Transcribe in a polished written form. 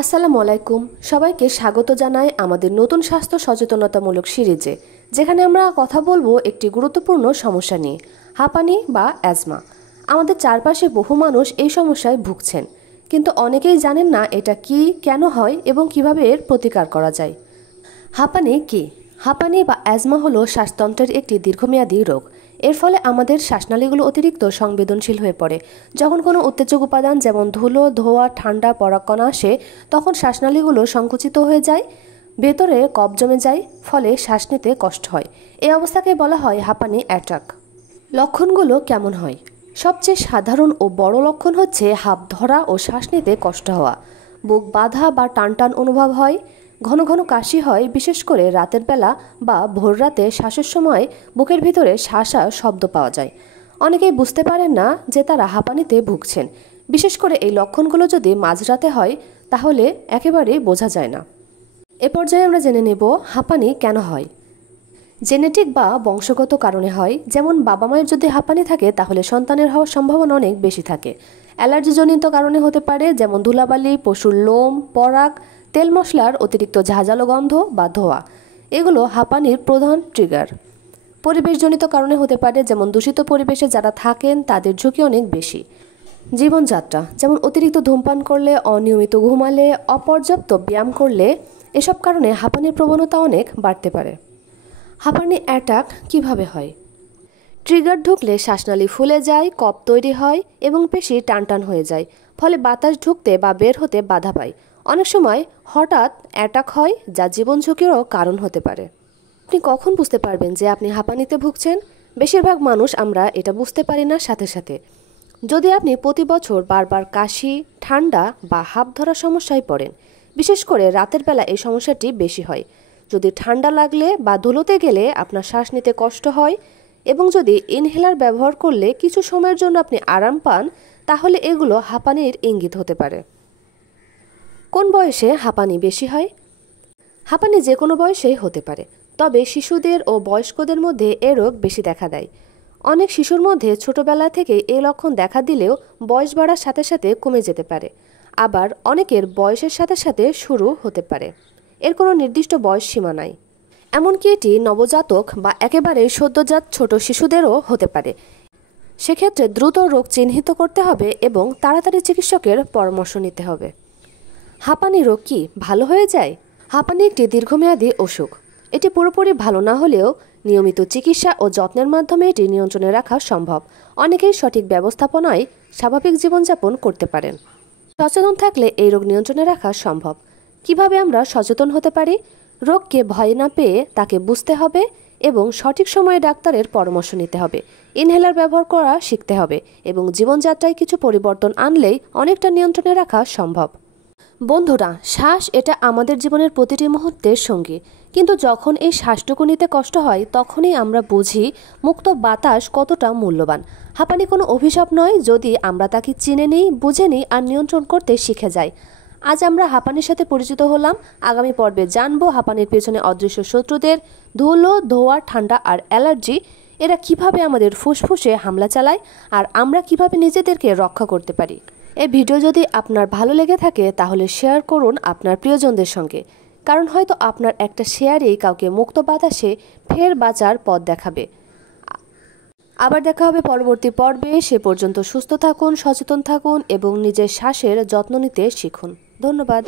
আসসালামু আলাইকুম। সবাইকে স্বাগত জানাই আমাদের নতুন স্বাস্থ্য সচেতনতামূলক সিরিজে, যেখানে আমরা কথা বলবো একটি গুরুত্বপূর্ণ সমস্যা নিয়ে, হাঁপানি বা অ্যাজমা। আমাদের চারপাশে বহু মানুষ এই সমস্যায় ভুগছেন, কিন্তু অনেকেই জানেন না এটা কি, কেন হয় এবং কিভাবে এর প্রতিকার করা যায়। হাঁপানি কি? হাঁপানি বা অ্যাজমা হলো শ্বাসতন্ত্রের একটি দীর্ঘমেয়াদী রোগ। এর ফলে আমাদের শ্বাসনালীগুলো অতিরিক্ত সংবেদনশীল হয়ে পড়ে। যখন কোনো উত্তেজক উপাদান যেমন ধুলো, ধোঁয়া, ঠান্ডা, পরাগকণা আসে, তখন শ্বাসনালীগুলো সংকুচিত হয়ে যায়, ভেতরে কফ জমে যায়, ফলে শ্বাস নিতে কষ্ট হয়। এই অবস্থাকে বলা হয় হাঁপানি অ্যাটাক। লক্ষণগুলো কেমন হয়? সবচেয়ে সাধারণ ও বড় লক্ষণ হচ্ছে হাঁপ ধরা ও শ্বাস নিতে কষ্ট হওয়া, বুক বাঁধা বা টানটান অনুভব হয়, ঘন ঘন কাশি হয়, বিশেষ করে রাতের বেলা বা ভোর রাতে শ্বাসের সময় বুকের ভিতরে শাঁসা শব্দ পাওয়া যায়। অনেকেই বুঝতে পারেন না যে তারা হাঁপানিতে ভুগছেন। বিশেষ করে এই লক্ষণগুলো যদি মাঝরাতে হয়, তাহলে একেবারেই বোঝা যায় না। এ পর্যায়ে আমরা জেনে নেব হাঁপানি কেন হয়। জেনেটিক বা বংশগত কারণে হয়, যেমন বাবা মায়ের যদি হাঁপানি থাকে তাহলে সন্তানের হওয়ার সম্ভাবনা অনেক বেশি থাকে। অ্যালার্জিজনিত কারণে হতে পারে, যেমন ধুলাবালি, পশুর লোম, পরাগ, তেল মশলার অতিরিক্ত ঝাঁঝালো গন্ধ বা ধোঁয়া, এগুলো হাঁপানির প্রধান ট্রিগার। পরিবেশজনিত কারণে হতে পারে, যেমন দূষিত পরিবেশে যারা থাকেন তাদের ঝুঁকি অনেক বেশি। জীবনযাত্রা, যেমন অতিরিক্ত ধূমপান করলে, অনিয়মিত ঘুমালে, অপর্যাপ্ত ব্যায়াম করলে, এসব কারণে হাঁপানির প্রবণতা অনেক বাড়তে পারে। হাঁপানি অ্যাটাক কিভাবে হয়? ট্রিগার ঢুকলে শ্বাসনালী ফুলে যায়, কফ তৈরি হয় এবং পেশি টানটান হয়ে যায়, ফলে বাতাস ঢুকতে বা বের হতে বাধা পায়। অনেক সময় হঠাৎ অ্যাটাক হয়, যা জীবন ঝুঁকিরও কারণ হতে পারে। আপনি কখন বুঝতে পারবেন যে আপনি হাঁপানিতে ভুগছেন? বেশিরভাগ মানুষ আমরা এটা বুঝতে পারি না সাথে সাথে। যদি আপনি প্রতি বছর বারবার কাশি, ঠান্ডা বা হাঁপ ধরার সমস্যায় পড়েন, বিশেষ করে রাতের বেলা এই সমস্যাটি বেশি হয়। যদি ঠান্ডা লাগলে বা ধুলোতে গেলে আপনার শ্বাস নিতে কষ্ট হয় এবং যদি ইনহেলার ব্যবহার করলে কিছু সময়ের জন্য আপনি আরাম পান, তাহলে এগুলো হাঁপানির ইঙ্গিত হতে পারে। কোন বয়সে হাঁপানি বেশি হয়? হাঁপানি যে কোনো বয়সেই হতে পারে, তবে শিশুদের ও বয়স্কদের মধ্যে এ রোগ বেশি দেখা দেয়। অনেক শিশুর মধ্যে ছোটবেলা থেকে এই লক্ষণ দেখা দিলেও বয়স বাড়ার সাথে সাথে কমে যেতে পারে। আবার অনেকের বয়সের সাথে সাথে শুরু হতে পারে। এর কোনো নির্দিষ্ট বয়স সীমা নাই। এমনকি এটি নবজাতক বা একেবারে সদ্যজাত ছোট শিশুদেরও হতে পারে। সেক্ষেত্রে দ্রুত রোগ চিহ্নিত করতে হবে এবং তাড়াতাড়ি চিকিৎসকের পরামর্শ নিতে হবে। হাঁপানি রোগ কি ভালো হয়ে যায়? হাঁপানি একটি দীর্ঘমেয়াদী অসুখ। এটি পুরোপুরি ভালো না হলেও নিয়মিত চিকিৎসা ও যত্নের মাধ্যমে এটি নিয়ন্ত্রণে রাখা সম্ভব। অনেকেই সঠিক ব্যবস্থাপনায় স্বাভাবিক জীবনযাপন করতে পারেন। সচেতন থাকলে এই রোগ নিয়ন্ত্রণে রাখা সম্ভব। কিভাবে আমরা সচেতন হতে পারি? রোগকে ভয় না পেয়ে তাকে বুঝতে হবে এবং সঠিক সময়ে ডাক্তারের পরামর্শ নিতে হবে। ইনহেলার ব্যবহার করা শিখতে হবে এবং জীবনযাত্রায় কিছু পরিবর্তন আনলেই অনেকটা নিয়ন্ত্রণে রাখা সম্ভব। বন্ধুরা, শ্বাস এটা আমাদের জীবনের প্রতিটি মুহূর্তের সঙ্গী, কিন্তু যখন এই শ্বাসটুকু নিতে কষ্ট হয় তখনই আমরা বুঝি মুক্ত বাতাস কতটা মূল্যবান। হাঁপানি কোনো অভিশাপ নয়, যদি আমরা তাকে চিনে নিই, বুঝে নিই আর নিয়ন্ত্রণ করতে শিখে যাই। আজ আমরা হাঁপানির সাথে পরিচিত হলাম। আগামী পর্বে জানবো হাঁপানির পেছনে অদৃশ্য শত্রুদের, ধুলো, ধোঁয়া, ঠান্ডা আর অ্যালার্জি, এরা কিভাবে আমাদের ফুসফুসে হামলা চালায় আর আমরা কিভাবে নিজেদেরকে রক্ষা করতে পারি। এই ভিডিও যদি আপনার ভালো লেগে থাকে তাহলে শেয়ার করুন আপনার প্রিয়জনদের সঙ্গে, কারণ হয়তো আপনার একটা শেয়ারেই কাউকে মুক্ত বাতাসে ফের বাঁচার পথ দেখাবে। আবার দেখা হবে পরবর্তী পর্বে। সে পর্যন্ত সুস্থ থাকুন, সচেতন থাকুন এবং নিজের শ্বাসের যত্ন নিতে শিখুন। ধন্যবাদ।